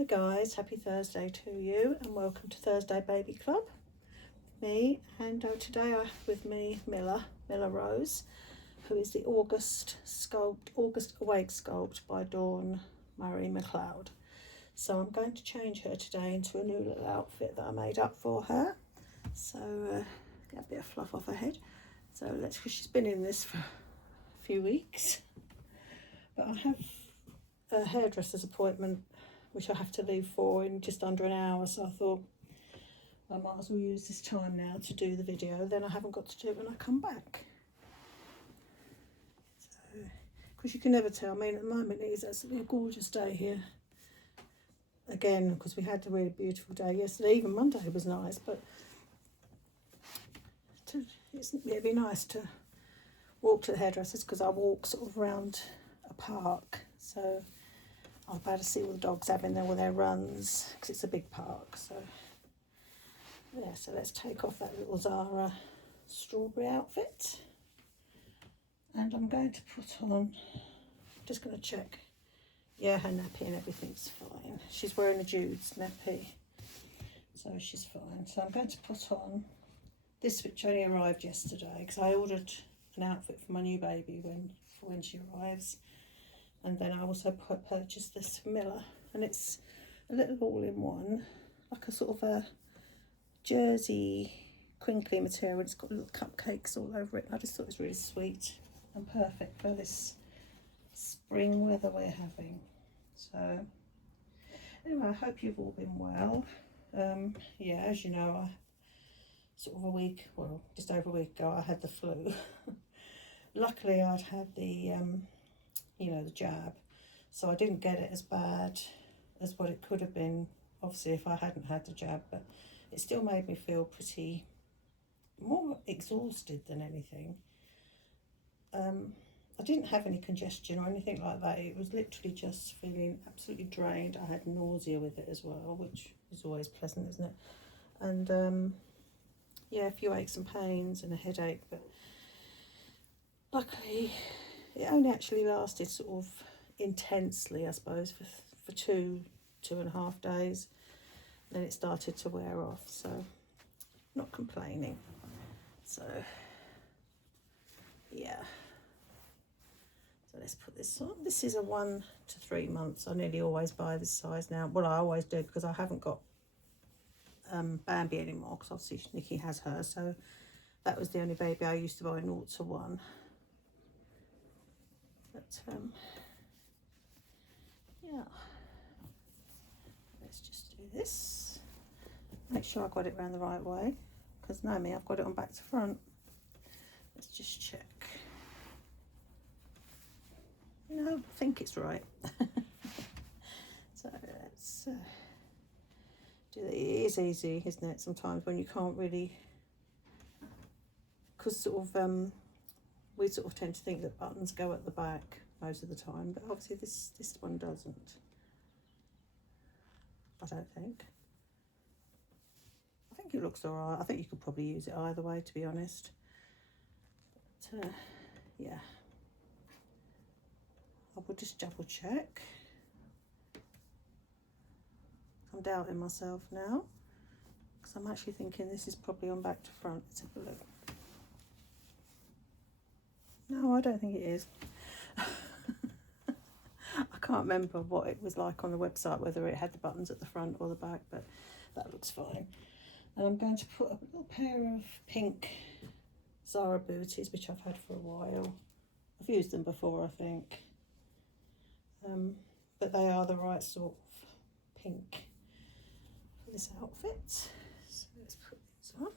Hi guys, happy Thursday to you and welcome to Thursday Baby Club. Me and today I have with me Milla Rose, who is the August Awake sculpt by Dawn Marie McLeod. So I'm going to change her today into a new little outfit that I made up for her. So get a bit of fluff off her head. So because she's been in this for a few weeks. But I have a hairdresser's appointment which I have to leave for in just under an hour, so I thought I might as well use this time now to do the video, then I haven't got to do it when I come back. So, because you can never tell, I mean at the moment it is absolutely a gorgeous day here. Again, because we had a really beautiful day yesterday, even Monday was nice, but it'd be nice to walk to the hairdressers because I walk sort of around a park, so I'll be able to see all the dogs having all their runs because it's a big park. So yeah, so let's take off that little Zara strawberry outfit, and I'm going to put on, just going to check, yeah, her nappy and everything's fine. She's wearing a Jude's nappy, so she's fine. So I'm going to put on this, which only arrived yesterday because I ordered an outfit for my new baby when she arrives. And then I also purchased this for Milla, and it's a little all-in-one, like a sort of a jersey crinkly material. It's got little cupcakes all over it. I just thought it was really sweet and perfect for this spring weather we're having. So anyway, I hope you've all been well. Yeah, as you know, just over a week ago, I had the flu. Luckily, I'd had the the jab, so I didn't get it as bad as what it could have been, obviously, if I hadn't had the jab, but it still made me feel pretty more exhausted than anything. I didn't have any congestion or anything like that. It was literally just feeling absolutely drained. I had nausea with it as well, which is always pleasant, isn't it? And yeah, a few aches and pains and a headache, but luckily it only actually lasted sort of intensely, I suppose, for two and a half days. Then it started to wear off, so not complaining. So yeah, so let's put this on. This is a 1 to 3 months. I nearly always buy this size now. Well, I always do because I haven't got Bambi anymore, because obviously Nikki has her, so that was the only baby I used to buy 0 to 1. But yeah, let's just do this. Make sure I got it around the right way, because know me, I've got it on back to front. Let's just check. No, I think it's right. So let's do that. It is easy, isn't it? Sometimes when you can't really, because we sort of tend to think that buttons go at the back most of the time, but obviously this one doesn't. I don't think. I think it looks alright. I think you could probably use it either way, to be honest. But yeah, I will just double check. I'm doubting myself now, because I'm actually thinking this is probably on back to front. Let's have a look. No, I don't think it is. I can't remember what it was like on the website, whether it had the buttons at the front or the back, but that looks fine. And I'm going to put a little pair of pink Zara booties, which I've had for a while. I've used them before, I think. But they are the right sort of pink for this outfit. So let's put these on.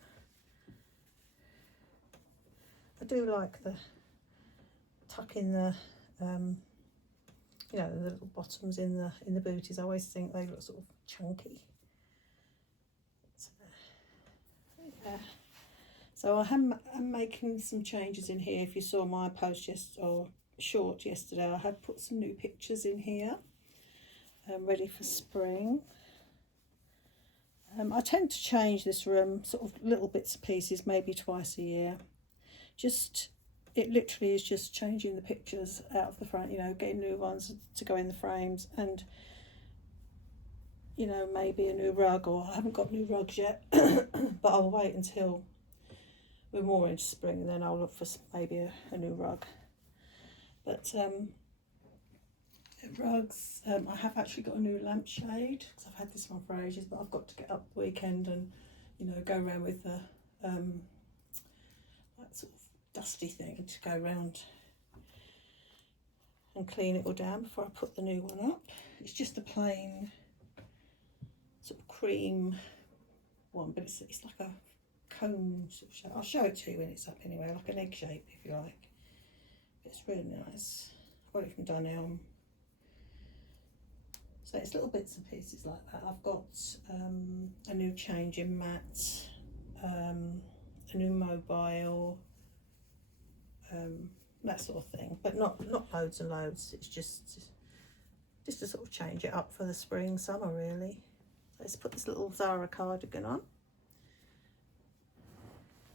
I do like the tuck in the the little bottoms in the booties. I always think they look sort of chunky. Yeah. So I'm making some changes in here. If you saw my post short yesterday, I have put some new pictures in here, ready for spring. I tend to change this room sort of little bits and pieces, maybe twice a year. It literally is just changing the pictures out of the front, getting new ones to go in the frames. And you know, maybe a new rug, or I haven't got new rugs yet, but I'll wait until we're more into spring and then I'll look for maybe a new rug. But rugs, I have actually got a new lampshade because I've had this one for ages, but I've got to get up the weekend and, you know, go around with the that sort of dusty thing to go around and clean it all down before I put the new one up. It's just a plain sort of cream one, but it's like a cone sort of shape. I'll show it to you when it's up anyway, like an egg shape if you like. But it's really nice. I got it from Dunelm. So it's little bits and pieces like that. I've got a new changing mat, a new mobile, that sort of thing, but not loads and loads. It's just to sort of change it up for the spring, summer really. Let's put this little Zara cardigan on,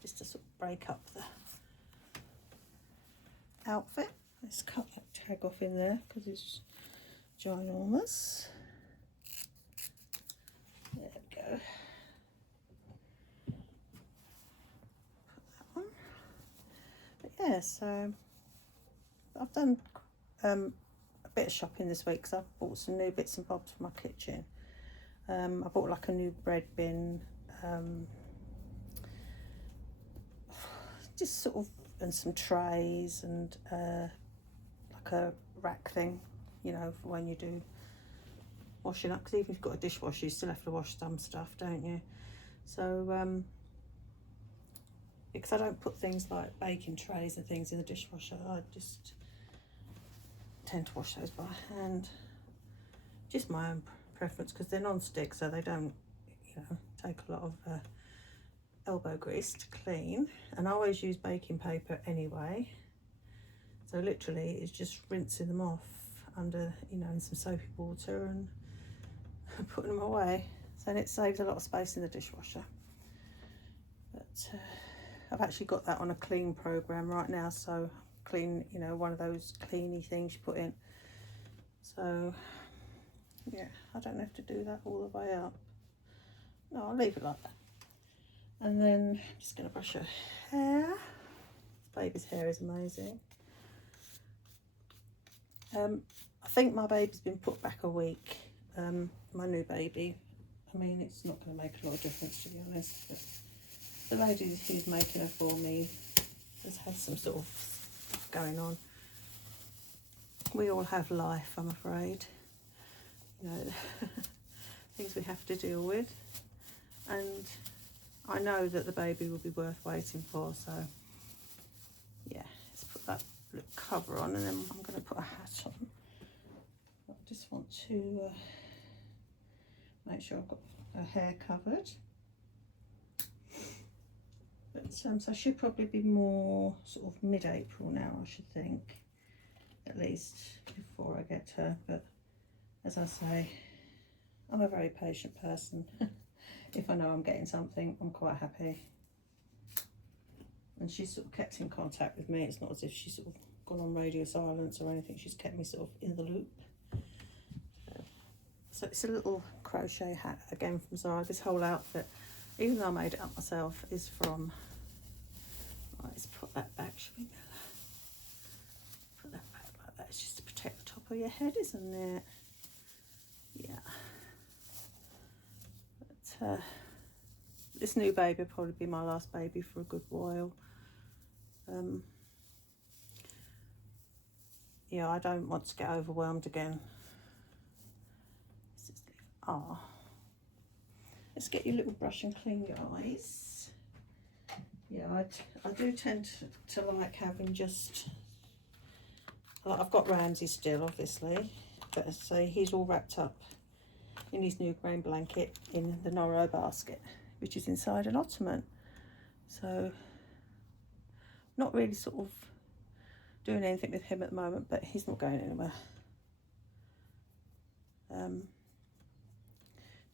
just to sort of break up the outfit. Let's cut that tag off in there because it's ginormous. There we go. Put that on. But yeah, so I've done a bit of shopping this week because I've bought some new bits and bobs for my kitchen. I bought like a new bread bin, just sort of, and some trays and like a rack thing, you know, for when you do washing up, because even if you've got a dishwasher you still have to wash some stuff, don't you? So because I don't put things like baking trays and things in the dishwasher, I just tend to wash those by hand. Just my own preference, because they're non-stick, so they don't, you know, take a lot of elbow grease to clean. And I always use baking paper anyway, so literally it's just rinsing them off under, you know, in some soapy water and putting them away. So then it saves a lot of space in the dishwasher. But I've actually got that on a clean program right now, so clean, you know, one of those cleany things you put in. So yeah, I don't have to do that all the way up. No, I'll leave it like that. And then I'm just going to brush her hair. Baby's hair is amazing. I think my baby's been put back a week, my new baby. I mean, it's not going to make a lot of difference, to be honest, but the lady who's making her for me has had some sort of stuff going on. We all have life, I'm afraid. You know, things we have to deal with. And I know that the baby will be worth waiting for, so yeah, let's put that little cover on, and then I'm going to put a hat on. I just want to make sure I've got her hair covered. But so I should probably be more sort of mid-April now, I should think, at least before I get her. But as I say, I'm a very patient person. If I know I'm getting something, I'm quite happy. And she's sort of kept in contact with me. It's not as if she's sort of gone on radio silence or anything. She's kept me sort of in the loop. So it's a little crochet hat again from Zara. This whole outfit, even though I made it up myself, is from, right, let's put that back, shall we, Milla? Put that back like that. It's just to protect the top of your head, isn't it? Yeah. But this new baby will probably be my last baby for a good while. Yeah, I don't want to get overwhelmed again. Let's get your little brush and clean your eyes. Yeah, I do tend to like having just, like, I've got Ramsey still, obviously, but as I say, he's all wrapped up in his new green blanket in the Noro basket, which is inside an ottoman. So not really sort of doing anything with him at the moment, but he's not going anywhere.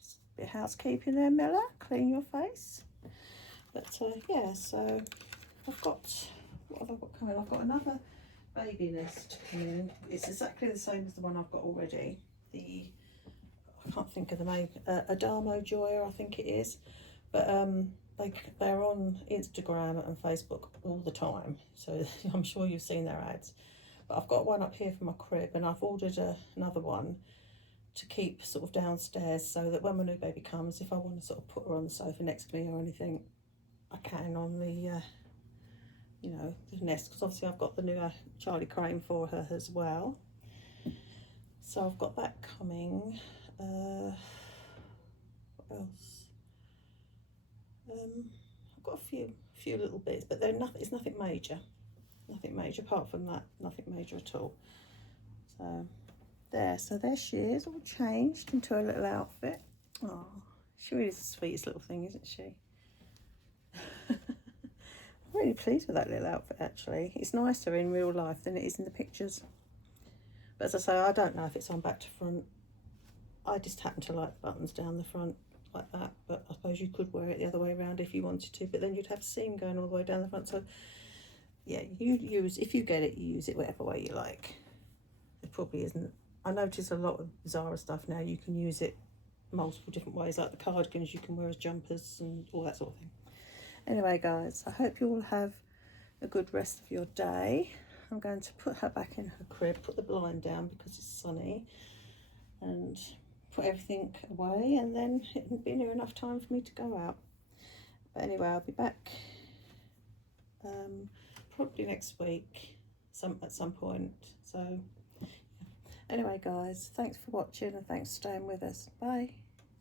Just a bit of housekeeping there, Milla, clean your face. But yeah, so I've got, what have I got coming? I've got another baby nest coming in. It's exactly the same as the one I've got already. I can't think of the name, Adamo Joya, I think it is. But they're on Instagram and Facebook all the time, so I'm sure you've seen their ads. But I've got one up here for my crib, and I've ordered another one to keep sort of downstairs, so that when my new baby comes, if I want to sort of put her on the sofa next to me or anything, I can on the you know, the nest, because obviously I've got the new Charlie Crane for her as well. So I've got that coming. What else? I've got a few little bits, but they're nothing. It's nothing major. Nothing major. Apart from that, nothing major at all. So there she is, all changed into a little outfit. Oh, she really is the sweetest little thing, isn't she? I'm really pleased with that little outfit, actually. It's nicer in real life than it is in the pictures. But as I say, I don't know if it's on back to front. I just happen to like the buttons down the front like that, but I suppose you could wear it the other way around if you wanted to, but then you'd have a seam going all the way down the front. So yeah, if you get it, you use it whatever way you like. It probably isn't. I notice a lot of Zara stuff now, you can use it multiple different ways, like the cardigans you can wear as jumpers and all that sort of thing. Anyway, guys, I hope you all have a good rest of your day. I'm going to put her back in her crib, put the blind down because it's sunny, and put everything away, and then it'll be near enough time for me to go out. But anyway, I'll be back probably next week at some point. So anyway, guys, thanks for watching and thanks for staying with us. Bye.